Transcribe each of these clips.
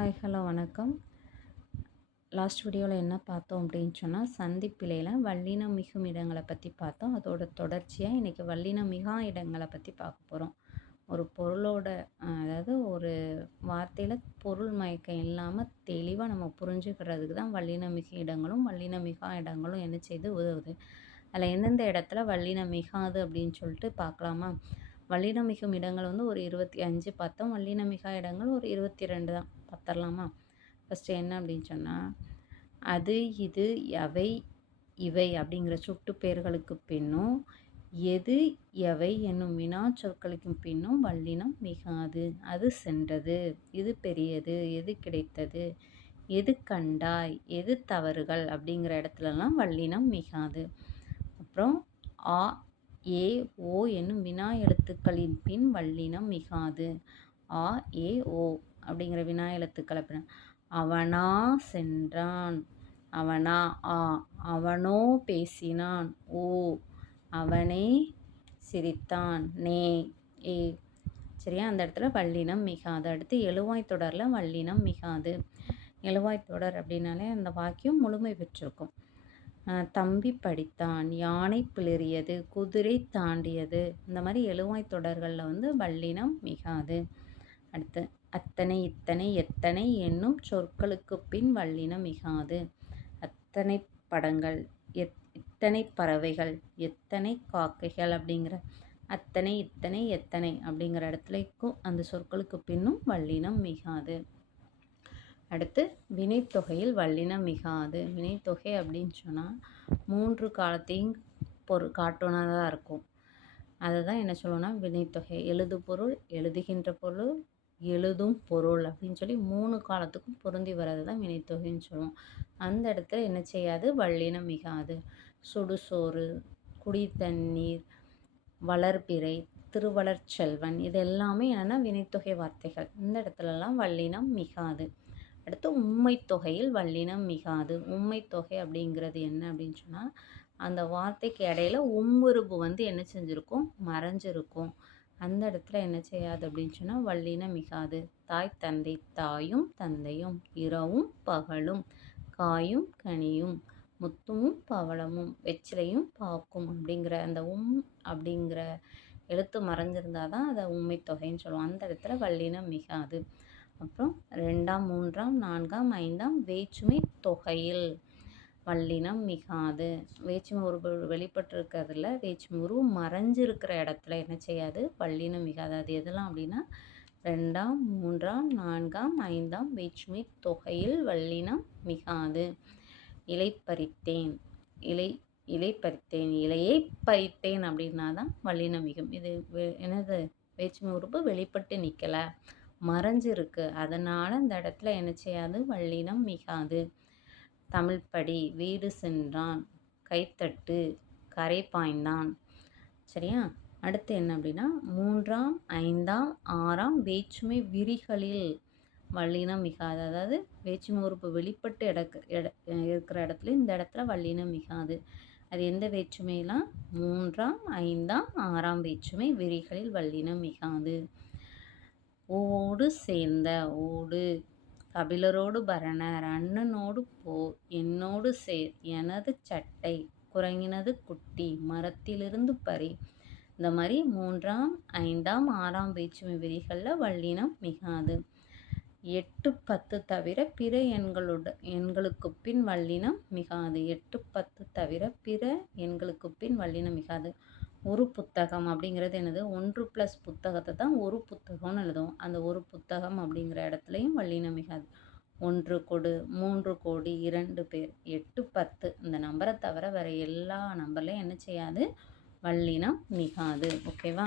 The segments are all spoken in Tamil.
ஹாய் ஹலோ வணக்கம். லாஸ்ட் வீடியோவில் என்ன பார்த்தோம் அப்படின்னு சொன்னால் சந்திப்பிலையில் வல்லினம் மிகும் இடங்களை பற்றி பார்த்தோம். அதோட தொடர்ச்சியாக இன்றைக்கி வல்லினம் மிகா இடங்களை பற்றி பார்க்க போகிறோம் ஒரு பொருளோட அதாவது ஒரு வார்த்தையில் பொருள் மயக்கம் இல்லாமல் தெளிவாக நம்ம புரிஞ்சுக்கிறதுக்கு தான் வல்லின மிகு இடங்களும் வல்லின மிகா இடங்களும் என்ன செய்து உதவுது. அதில் எந்தெந்த இடத்துல வல்லினம் மிகாது அப்படின்னு சொல்லிட்டு பார்க்கலாமா? வல்லினமிகும் இடங்கள் வந்து ஒரு இருபத்தி அஞ்சு பார்த்தோம் வல்லினமிகா இடங்கள் ஒரு இருபத்தி ரெண்டு தான். பத்தரலாமா? ஃபஸ்ட்டு என்ன அப்படின்னு சொன்னால் அது இது எவை இவை அப்படிங்கிற சுட்டு பெயர்களுக்கு பின்னும் எது எவை என்னும் வினா சொற்களுக்கும் பின்னும் வல்லினம் மிகாது. அது சென்றது. இது பெரியது? எது கிடைத்தது? எது கண்டாய்? எது தவறுகள் அப்படிங்கிற இடத்துலலாம் வல்லினம் மிகாது. அப்புறம் ஆ ஏ ஓ என்னும் வினா எழுத்துக்களின் பின் வல்லினம் மிகாது. ஆ ஏ ஓ அப்படிங்கிற வினா எழுத்துக்களை பின். அவனா சென்றான். அவனா ஆ அவனோ பேசினான். ஓ அவனே சிரித்தான். நே ஏ. சரியா? அந்த இடத்துல வல்லினம் மிகாது. அடுத்து எழுவாய் தொடரில் வல்லினம் மிகாது. எழுவாய் தொடர் அப்படின்னாலே அந்த வாக்கியம் முழுமை பெற்றிருக்கும். தம்பி படித்தான் யானை பிளிறியது குதிரை தாண்டியது. இந்த மாதிரி எழுவாய் தொடர்களில் வந்து வல்லினம் மிகாது. அடுத்து அத்தனை இத்தனை எத்தனை என்னும் சொற்களுக்கு பின் வல்லினம் மிகாது. அத்தனை படங்கள் எத் இத்தனை பறவைகள் எத்தனை காக்கைகள் அப்படிங்கிற அத்தனை இத்தனை எத்தனை அப்படிங்கிற இடத்துலைக்கும் அந்த சொற்களுக்கு பின்னும் வல்லினம் மிகாது. அடுத்து வினைத்தொகையில் வல்லினம் மிகாது. வினைத்தொகை அப்படின்னு சொன்னால் மூன்று காலத்தையும் பொரு காட்டுனதாக இருக்கும். அதை தான் என்ன சொல்லணும்னா வினைத்தொகை. எழுது பொருள் எழுதுகின்ற பொருள் எழுதும் பொருள் அப்படின்னு சொல்லி மூணு காலத்துக்கும் பொருந்தி வர்றது தான் வினைத்தொகைன்னு சொல்லுவோம். அந்த இடத்துல என்ன செய்யாது? வல்லினம் மிகாது. சுடுசோறு குடி தண்ணீர் வளர்பிறை திருவளர்ச்செல்வன் இது எல்லாமே என்னென்னா வினைத்தொகை வார்த்தைகள். இந்த இடத்துலலாம் வல்லினம் மிகாது. அடுத்து உண்மை தொகையில் வல்லினம் மிகாது. உண்மை தொகை அப்படிங்கிறது என்ன அப்படின்னு சொன்னால் அந்த வார்த்தைக்கு இடையில உம்முருபு வந்து என்ன செஞ்சுருக்கும்? மறைஞ்சிருக்கும். அந்த இடத்துல என்ன செய்யாது அப்படின்னு சொன்னால் வல்லினம் மிகாது. தாய் தந்தை தாயும் தந்தையும் இரவும் பகலும் காயும் கனியும் முத்துமும் பவளமும் வெற்றிலையும் பாக்கும் அப்படிங்கிற அந்த உம் அப்படிங்கிற எழுத்து மறைஞ்சிருந்தால் தான் அதை உண்மை தொகைன்னு சொல்லுவோம். அந்த இடத்துல வல்லினம் மிகாது. அப்புறம் ரெண்டாம் மூன்றாம் நான்காம் ஐந்தாம் வேற்றுமை தொகையில். வல்லினம் மிகாது. வேற்றுமை உருவு வெளிப்பட்டிருக்கிறதுல வேற்றுமை உருவு மறைஞ்சிருக்கிற இடத்துல என்ன செய்யாது? வல்லினம் மிகாது. அது எதெல்லாம் அப்படின்னா ரெண்டாம் மூன்றாம் நான்காம் ஐந்தாம் வேற்றுமை தொகையில் வல்லினம் மிகாது. இலை பறித்தேன். இலை இலை பறித்தேன். இலையை பறித்தேன் அப்படின்னா தான் வல்லினம் மிகும். இது என்னது? வேற்றுமை உறுப்பு வெளிப்பட்டு நிற்கலை மறைஞ்சிருக்கு. அதனால் அந்த இடத்துல என்ன செய்யாது? வள்ளினம் மிகாது. தமிழ்ப்படி வீடு சென்றான். கைத்தட்டு கரை பாய்ந்தான். சரியா? அடுத்து என்ன அப்படின்னா மூன்றாம் ஐந்தாம் ஆறாம் வேற்றுமை விரிகளில் வல்லினம் மிகாது. அதாவது வேற்றுமை உறுப்பு வெளிப்பட்டு இடக்கு இட இருக்கிற இடத்துல இந்த இடத்துல வல்லினம் மிகாது. அது எந்த வேற்றுமையெல்லாம் மூன்றாம் ஐந்தாம் ஆறாம் வேற்றுமை விரிகளில் வல்லினம் மிகாது. ஓடு சேர்ந்த ஓடு. கபிலரோடு பரணர் அண்ணனோடு போ என்னோடு சேர். எனது சட்டை குரங்கினது குட்டி மரத்திலிருந்து பறி. இந்த மாதிரி மூன்றாம் ஐந்தாம் ஆறாம் வேற்றுமை விதிகளில் வல்லினம் மிகாது. எட்டு பத்து தவிர பிற எண்களோட எண்களுக்கு பின் வல்லினம் மிகாது. எட்டு பத்து தவிர பிற எண்களுக்கு பின் வல்லினம் மிகாது. ஒரு புத்தகம் அப்படிங்கிறது என்னது? ஒன்று ப்ளஸ் புத்தகத்தை தான் ஒரு புத்தகம்னு எழுதுவோம். அந்த ஒரு புத்தகம் அப்படிங்கிற இடத்துலையும் வள்ளினம் மிகாது ஒன்று கொடு மூன்று கோடி இரண்டு பேர் எட்டு பத்து. இந்த நம்பரை தவிர வேறு எல்லா நம்பர்லையும் என்ன செய்யாது? வள்ளினம் மிகாது ஓகேவா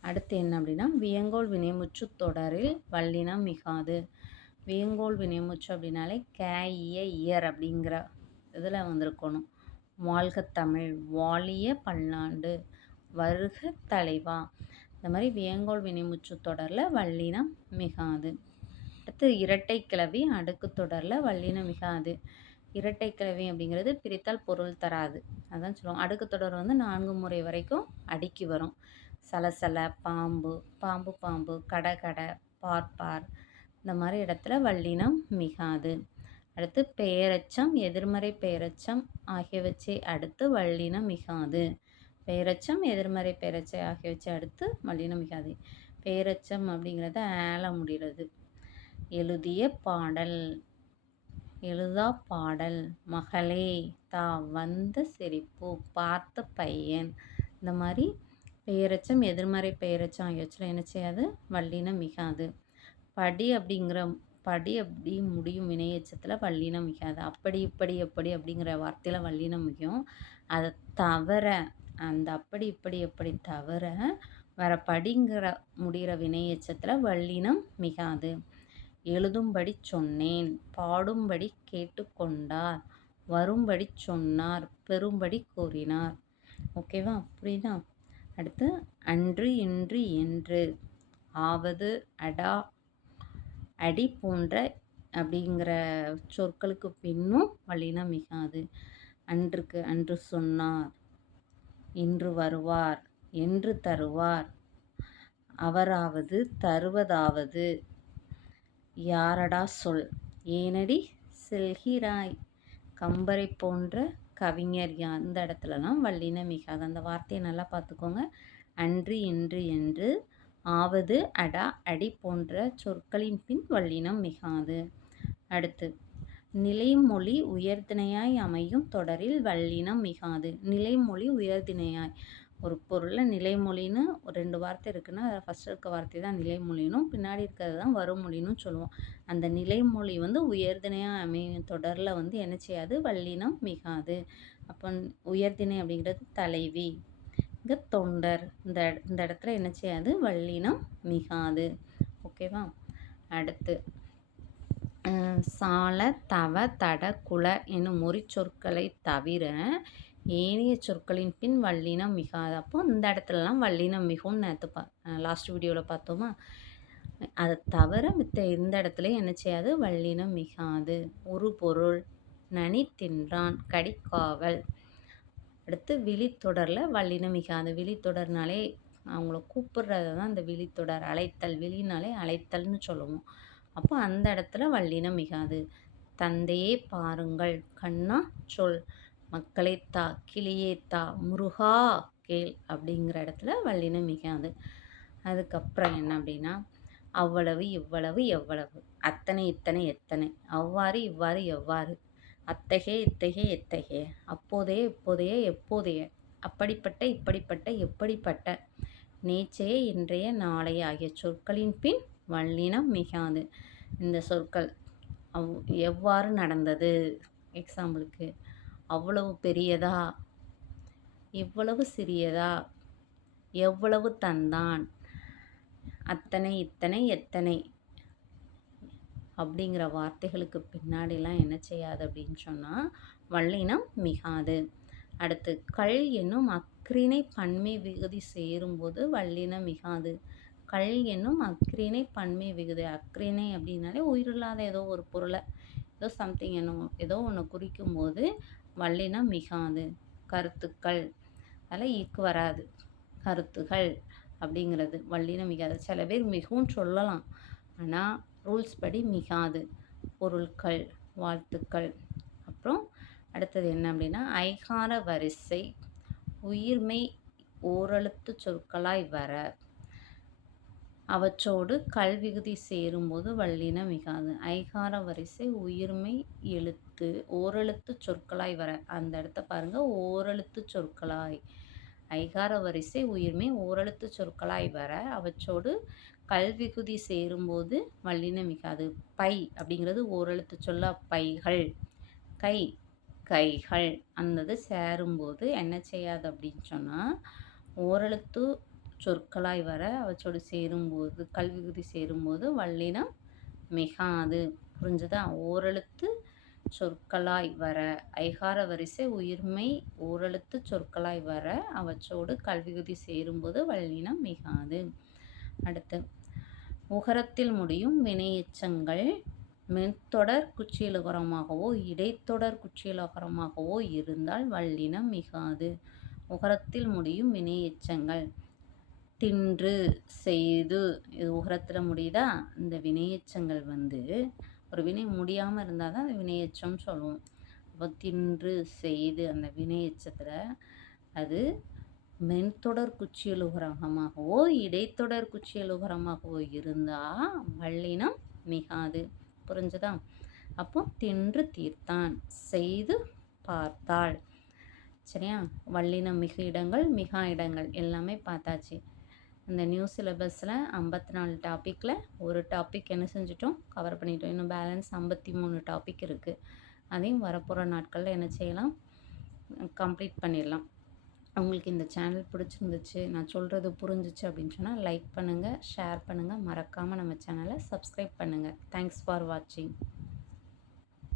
அடுத்து என்ன அப்படின்னா வியங்கோல் வினைமுச்சு தொடரில் வல்லினம் மிகாது வியங்கோல் வினைமுச்சு அப்படின்னாலே கே இயர் அப்படிங்கிற இதில் வந்திருக்கணும். வாழ்க தமிழ் வாழிய பல்லாண்டு வருக தலைவா. இந்த மாதிரி வேங்கோல் வினைமுச்சு தொடரில் வல்லினம் மிகாது. அடுத்து இரட்டை கிளவி அடுக்கு தொடரில் வல்லினம் மிகாது. இரட்டை கிளவி அப்படிங்கிறது பிரித்தால் பொருள் தராது. அதான் சொல்லுவோம் அடுக்கு தொடர் வந்து நான்கு முறை வரைக்கும் அடுக்கி வரும். சலசல பாம்பு பாம்பு பாம்பு கடை கடை பார்ப்பார். இந்த மாதிரி இடத்துல வல்லினம் மிகாது. அடுத்து பெயரச்சம் எதிர்மறை பெயரச்சம் ஆகியவற்றை அடுத்து வல்லினம் மிகாது. பெயரச்சம் எதிர்மறை பெயரச்சை ஆகியவற்றை அடுத்து வல்லினம் மிகாது. பெயரச்சம் அப்படிங்கிறத ஆல முடிகிறது எழுதிய பாடல். எழுதா பாடல். மகளே தா வந்த சிரிப்பு பார்த்த பையன். இந்த மாதிரி பெயரச்சம் எதிர்மறை பெயரச்சம் ஆகியவற்றில் என்ன செய்யாது? வல்லினம் மிகாது. படி அப்படிங்கிற படி அப்படி முடியும் வினையச்சத்தில் வல்லினம் மிகாது அப்படி இப்படி எப்படி அப்படிங்கிற வார்த்தையில் வல்லினம் மிகும். அதை தவிர அந்த அப்படி இப்படி எப்படி தவிர வர படிங்கிற முடிகிற வினையச்சத்தில் வல்லினம் மிகாது எழுதும்படி சொன்னேன் பாடும்படி கேட்டுக்கொண்டார் வரும்படி சொன்னார் பெறும்படி கூறினார். ஓகேவா புரியுதா? அடுத்து அன்று இன்று என்று ஆவது அடா அடி போன்ற அப்படிங்கிற சொற்களுக்கு பின்னும் வழினா மிகாது. அன்றுக்கு அன்று சொன்னார் இன்று வருவார் என்று தருவார். அவராவது தருவதாவது. யாரடா சொல் ஏனடி செல்கிறாய்? கம்பரை போன்ற கவிஞர் யார் இந்த இடத்துலலாம் வல்லினம் மிகாது. அந்த வார்த்தையை நல்லா பார்த்துக்கோங்க. அன்று இன்று என்று ஆவது அடா அடி போன்ற சொற்களின் பின் வல்லினம் மிகாது. அடுத்து நிலைமொழி உயர்திணையாய் அமையும் தொடரில் வல்லினம் மிகாது. நிலைமொழி உயர்திணையாய். ஒரு பொருளில் நிலைமொழின்னு ஒரு ரெண்டு வார்த்தை இருக்குன்னா அதில் ஃபஸ்ட் இருக்க வார்த்தை தான் நிலைமொழினும் பின்னாடி இருக்கிறது தான் வருமொழினும் சொல்லுவோம். அந்த நிலைமொழி வந்து உயர்திணையாக அமையும் தொடரில் வந்து என்ன செய்யாது? வல்லினம் மிகாது. அப்போ உயர்திணை அப்படிங்கிறது தலைவி. இங்கே தொண்டர். இந்த இந்த இடத்துல என்ன செய்யாது? வள்ளினம் மிகாது. ஓகேவா? அடுத்து சால தவ தட குல என்னும் மொழி சொற்களை தவிர ஏனைய சொற்களின் பின் வல்லினம் மிகாது. அப்போ இந்த இடத்துலலாம் வல்லினம் மிகும்னு நேற்று பா லாஸ்ட் வீடியோவில் பார்த்தோமா? அதை தவிர மித்த இந்த இடத்துல என்ன செய்யாது? வல்லினம் மிகாது. ஒரு பொருள் நனி தின்றான் கடிக்காவல். அடுத்து விழித்தொடரில் வல்லினம் மிகாது விழித்தொடர்னாலே அவங்கள கூப்பிடுறத தான் அந்த விழித்தொடர். அழைத்தல் விழினாலே அழைத்தல்னு சொல்லுவோம். அப்போ அந்த இடத்துல வல்லினம் மிகாது தந்தையே பாருங்கள் கண்ணா சொல். மக்களை தா கிளியே தா முருகா கேள் அப்படிங்கிற இடத்துல வல்லினம் மிகாது அதுக்கப்புறம் என்ன அப்படின்னா அவ்வளவு இவ்வளவு எவ்வளவு. அத்தனை இத்தனை எத்தனை. அவ்வாறு இவ்வாறு எவ்வாறு. அத்தகைய இத்தகைய எத்தகைய அப்போதைய இப்போதைய எப்போதைய அப்படிப்பட்ட இப்படிப்பட்ட எப்படிப்பட்ட நேற்றைய இன்றைய நாளைய ஆகிய சொற்களின் பின் வல்லினம் மிகாது. இந்த சொற்கள் அவ் எவ்வாறு நடந்தது? எக்ஸாம்பிளுக்கு அவ்வளவு பெரியதா? இவ்வளவு சிறியதா? எவ்வளவு தந்தான் அத்தனை இத்தனை எத்தனை? அப்படிங்கிற வார்த்தைகளுக்கு பின்னாடிலாம் என்ன செய்யாது அப்படின்னு சொன்னால் வல்லினம் மிகாது. அடுத்து கல் என்னும் அக்ரிணை பன்மை விகுதி சேரும்போது வல்லினம் மிகாது. கல் என்னும் அக்ரிணை பன்மை விகுதி அக்ரிணை அப்படின்னாலே உயிரில்லாத ஏதோ ஒரு பொருளை ஏதோ சம்திங் என்னும் ஏதோ ஒன்று குறிக்கும் போது வல்லினம் மிகாது. கருத்துக்கள் அதில் ஈக்கு வராது. கருத்துகள் அப்படிங்கிறது வல்லினம் மிகாது. சில பேர் மிகவும் சொல்லலாம். ஆனால் ரூல்ஸ் படி மிகாது. பொருட்கள் வாழ்த்துக்கள். அப்புறம் அடுத்தது என்ன அப்படின்னா ஐகார வரிசை உயிர்மை ஓரெழுத்து சொற்களாய் வர. அவற்றோடு கல்விகுதி சேரும்போது வல்லின மிகாது. ஐகார வரிசை உயிர்மை எழுத்து ஓரெழுத்து சொற்களாய் வர. அந்த இடத்த பாருங்கள் ஓரெழுத்து சொற்களாய். ஐகார வரிசை உயிர்மை ஓரெழுத்து சொற்களாய் வர. அவற்றோடு பல்விகுதி சேரும்போது வல்லினம் மிகாது பை அப்படிங்கிறது ஓரெழுத்து சொல்ல பைகள். கை கைகள் அந்தது சேரும்போது என்ன செய்யாது அப்படின்னு சொன்னால் ஓரெழுத்து சொற்களாய் வர அவற்றோடு சேரும்போது கல்விகுதி சேரும்போது வல்லினம் மிகாது. புரிஞ்சுதா? ஓரெழுத்து சொற்களாய் வர ஐகார வரிசை உயிர்மை ஓரெழுத்து சொற்களாய் வர அவற்றோடு கல்விகுதி சேரும்போது வல்லினம் மிகாது. அடுத்து உகரத்தில் முடியும் வினையெச்சங்கள். மென்தொடர் குச்சியலுகரமாகவோ இடைத்தொடர் குச்சியலுகரமாகவோ இருந்தால் வல்லினம் மிகாது. உகரத்தில் முடியும் வினையெச்சங்கள். தின்று செய்து இது உகரத்தில் முடியுதா? இந்த வினையெச்சங்கள் வந்து ஒரு வினை முடியாமல் இருந்தால் தான் அந்த வினையெச்சம்னு சொல்லுவோம். அப்போ தின்று செய்து அந்த வினையெச்சத்தில் அது மென்தொடர் குச்சியலுகரமாகவோ இடைத்தொடர் குச்சியலுகரமாகவோ இருந்தால் வல்லினம் மிகாது. புரிஞ்சுதா? அப்போ தின்று தீர்த்தான் செய்து பார்த்தாள். சரியா? வல்லினம் மிகு இடங்கள் மிகா இடங்கள் எல்லாமே பார்த்தாச்சு. இந்த நியூ சிலபஸில் ஐம்பத்தி நாலு டாப்பிக்கில் ஒரு டாபிக் என்ன செஞ்சிட்டோம்? கவர் பண்ணிட்டோம். இன்னும் பேலன்ஸ் ஐம்பத்தி மூணு டாபிக் இருக்குது அதையும் வரப்போகிற நாட்களில் என்ன செய்யலாம்? கம்ப்ளீட் பண்ணிடலாம். உங்களுக்கு இந்த சேனல் பிடிச்சிருந்துச்சு நான் சொல்கிறது புரிஞ்சிச்சு அப்படின்னு சொன்னால் லைக் பண்ணுங்கள் ஷேர் பண்ணுங்கள் மறக்காமல் நம்ம சேனலை சப்ஸ்கிரைப் பண்ணுங்கள் தேங்க்ஸ் ஃபார் வாட்சிங்